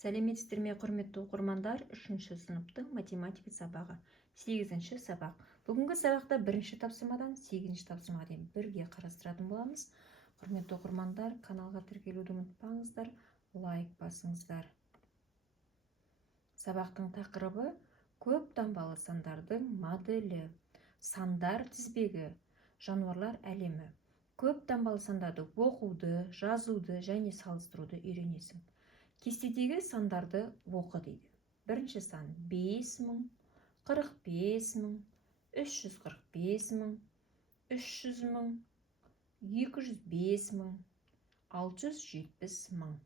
Сәлеметсіздер ме, құрметті оқырмандар, 3-ші сыныптың математика сабағы, 8-ші сабақ. Бүгінгі сабақта 1-ші тапсырмадан 8-ші тапсырмаға дейін бірге қарастыратын боламыз. Құрметті оқырмандар, каналға тіркелуді ұмытпаңыздар, лайк басыңыздар. Сабақтың тақырыбы көп таңбалы сандардың моделі, сандар тізбегі, жануарлар әлемі. Көп таңбалы сандарды оқуды, жазуды және салыстыруды үйренесің. Кестедегі сандарды оқы дейді. Бірінші сан 5000, 45000, 345000, 300000, 205000, 670000.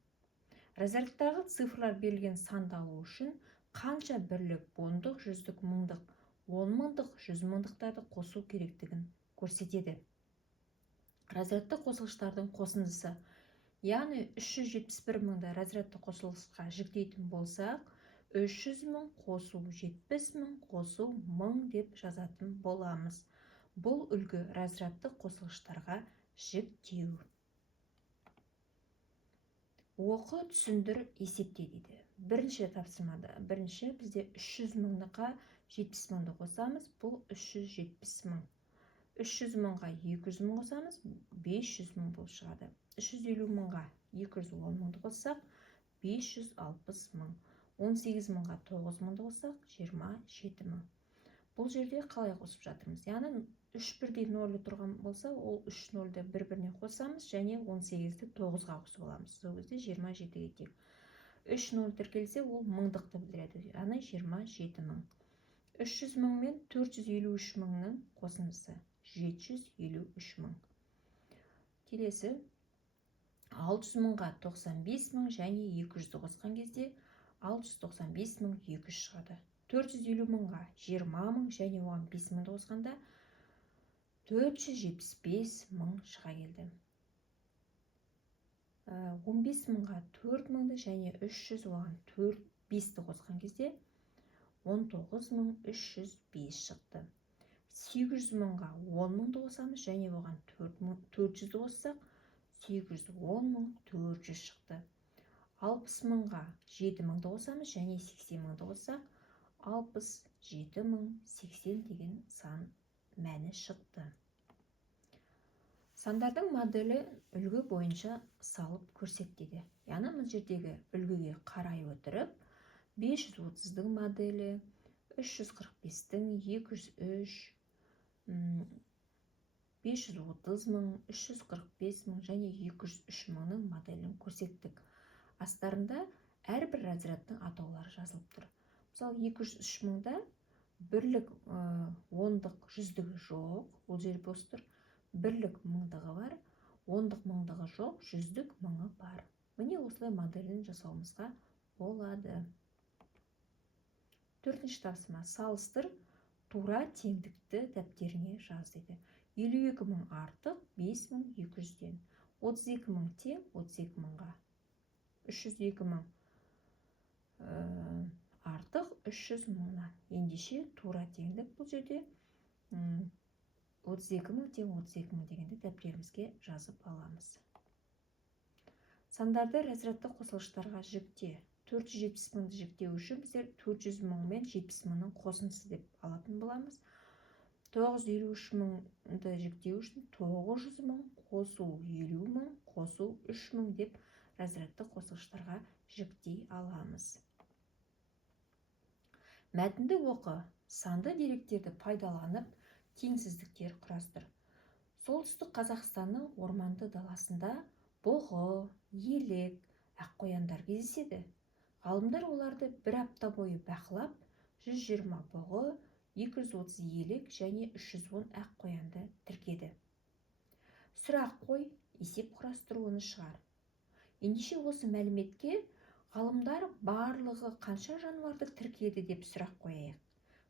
Разрядтағы цифрлар берілген санды алу үшін қанша бірлік, ондық, жүздік, мыңдық, 10 мыңдық, 100 мыңдықтарды қосу керектігін көрсетеді. Разрядты қосылғыштардың қосындысы, яғни 371 мыңды разрядты қосылғышқа жіктейтін болсақ, 300 мың қосу 70 мың қосу 1000 деп жазатын боламыз. Бұл үлгі разрядты қосылғыштарға жіктеу. Оқы, түсіндір, есепте дейді. Бірінші тапсырмада, бізде 300 мыңдыққа 70 мыңды қосамыз, бұл 370 мың. 300 мыңға 200 мың қосамыз, 500 мың болып шығады. 350 мыңға 210 мыңды қоссақ, 560 мың. 18 мыңға 9 мыңды қоссақ, 27 мың. Бұл жерде қалай қосып жатырмыз? Яғни 3 бірдей 0 тұрған болса, ол 3 0-ді бір-біріне қосамыз және 18-ді 9-ға қосып аламыз. Сол кезде 27-ге тек. 3 0 тіркелсе, ол мыңдықты білдіреді. Яғни 27 мың. 300 мың мен 453 мыңның қосындысы 753 мың. Келесі 600 мыңға 95 мың және 200-ді қосқан кезде 695 мың 200 шығады. 450 мыңға 20 мың және оған 5 мыңды қосқанда 475 мың шыға келді. 15 мыңға 4 мыңды және 300 оған 5-ті қосқан кезде 19 мың 305 шықты. 800 мыңға 10 мыңды қосамыз және оған 400-ді қоссақ, 810 мың 400 шықты. 60 мыңға 7 мыңды қосамыз және 80 мыңды қоссақ, 67 мың 80 деген сан мәні шықты. Сандардың моделі үлгі бойынша салып көрсетеді. Яғни бұл жердегі үлгіге қарай отырып, 530-дің моделі, 345-дің, 203, 530 мың, 345 мың және 203 мыңның моделін көрсеттік. Астарында әрбір разрядтың атаулары жазылып тұр. Мысалы, 203 мыңда бірлік, ондық, жүздігі жоқ, ол жер бос тұр. Бірлік мыңдығы бар, ондық мыңдығы жоқ, жүздік мыңы бар. Міне осылай моделін жасауымызға болады. 4-ші тапсырма, салыстыр, тура теңдікті дәптеріне жаз дейді. 52 мың артық 5200-ден, 32 мың тең 32 мыңға, 302 мың артық 300 мыңнан. Ендеше тура теңдік бұл жерде 32 мың тең 32 мың дегенде дәптерімізге жазып аламыз. Сандарды разрядты қосылғыштарға жікте. 470 мыңды жіктеу үшін біздер 400 мың мен 70 мыңның қосындысы деп алатын боламыз. 953 мыңды жіктеу үшін 900 мың қосу 50 мың қосу 3 мың деп разрядты қосылғыштарға жіктей аламыз. Мәтінді оқы, санды деректерді пайдаланып теңсіздіктер құрастыр. Солтүстік Қазақстанның орманды даласында бұғы, елек, аққояндар кездеседі. Ғалымдар оларды бір апта бойы бақылап, 120 бұғы, 230 елек және 310 аққоянды тіркеді. Сұрақ қой, есеп құрастыруын шығар. Ендеше осы мәліметке ғалымдар барлығы қанша жануарды тіркеді деп сұрақ қояйық.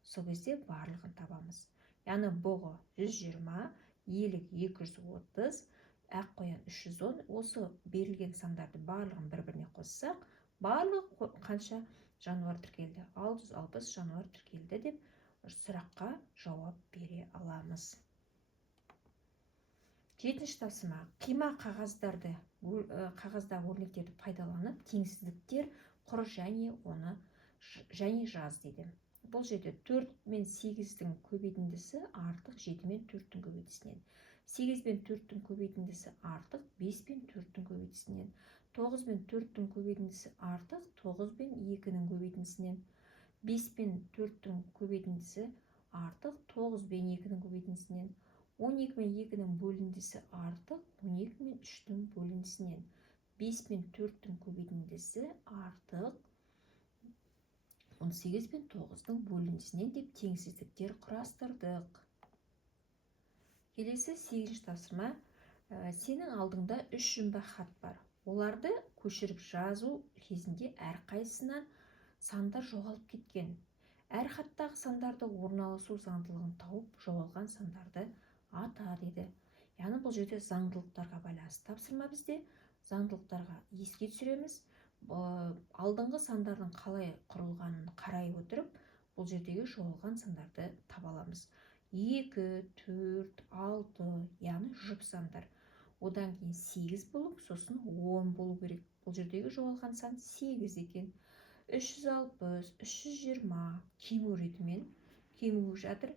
Сол кезде барлығын табамыз. Яғни бұғы 120, елік 230, аққоян 310, осы берілген сандарды барлығын бір-біріне қоссақ, барлығы қанша жануар тіркелді? 660 жануар тіркелді деп сұраққа жауап бере аламыз. 7-ші тапсырма. Қима қағаздағы өрнектерді пайдаланып теңсіздіктер құр және жаз дейді. Бұл жерде 4 мен 8-дің көбейтіндісі артық 7 мен 4-дің көбейтісінен. 8 мен 4-дің көбейтіндісі артық 5 мен 4-дің көбейтісінен. 9 мен 4-дің көбейтіндісі артық 9 мен 2-ның көбейтіндісінен. 5 мен 4-дің көбейтіндісі артық 9 мен 2-ның көбейтіндісінен. 12 мен 2-ның бөліндісі артық 12 мен 3-дің бөліндісінен. 5 мен 4-дің көбейтіндісі артық 18 мен 9-ның бөліндісінен деп теңсіздіктер құрастырдық. Келесі 8-ші тапсырма. Сенің алдыңда 3 жұмбақ хат бар. Оларды көшіріп жазу кезінде әрқайсысынан сандар жоғалып кеткен. Әр хаттағы сандарды орналасу заңдылығын тауып, жоғалған сандарды ата дейді. Яғни бұл жерде заңдылықтарға байланысты тапсырма бізде. Заңдылықтарға еске түсіреміз. Алдыңғы сандардың қалай құрылғанын қарай отырып, бұл жердегі жоғалған сандарды таба аламыз. 2, 4, 6, яғни жұп сандар. Одан кейін 8 болып, сосын 10 болу керек. Бұл жердегі жоғалған сан 8 екен. 360, 320 кему ретімен кему жатыр.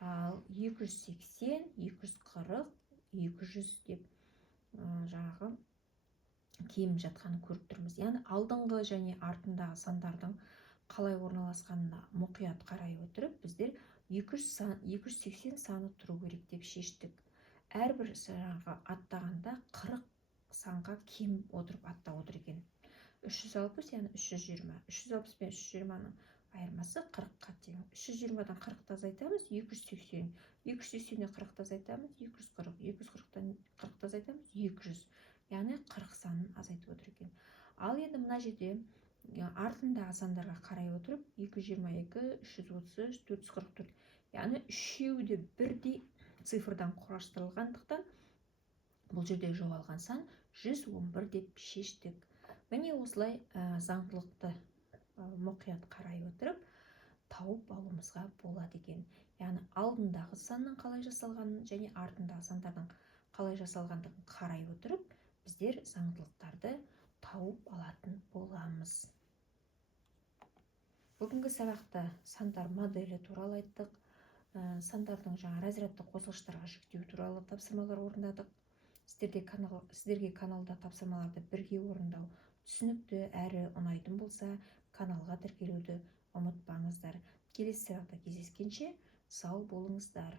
Ал 280, 240, 200 деп жаңағы кем жатқанын көріп тұрмыз. Яғни алдыңғы және артындағы сандардың қалай орналасқанына мұқият қарай отырып, біздер 280 саны тұру керек деп шештік. Әрбір жаңағы аттағанда 40 санға кем отырып аттап отыр екен. 360, яғни 320. 360 пен 320-ның айырмасы 40-қа тең. 320-дан 40-ты азайтамыз, 280. 280-ден 40-ты азайтамыз, 240. 240-дан 40-ты азайтамыз, 200. Яғни 40 санын азайтып отыр екен. Ал енді мына жерде артындағы сандарға қарай отырып, 222, 333, 444. Яғни үшеуі де бірдей цифрдан құрастырылғандықтан бұл жерде жоғалған сан 111 деп шештік. Міне осылай заңдылықты мұқият қарай отырып тауып алуымызға болады екен. Яғни алдындағы санның қалай жасалғанын және артындағы сандардың қалай жасалғандығын қарай отырып, біздер заңдылықтарды тауып алатын боламыз. Бүгінгі сабақта сандар моделі туралы айттық. Сандардың жаңа разрядты қосылыштарға жіктеу туралы тапсырмалар орындадық. Сіздерге каналда тапсырмаларды бірге орындау түсінікті әрі ұнайтын болса, каналға тіркелуді ұмытпаңыздар. Келесі сабақта кездескенше сау болыңыздар.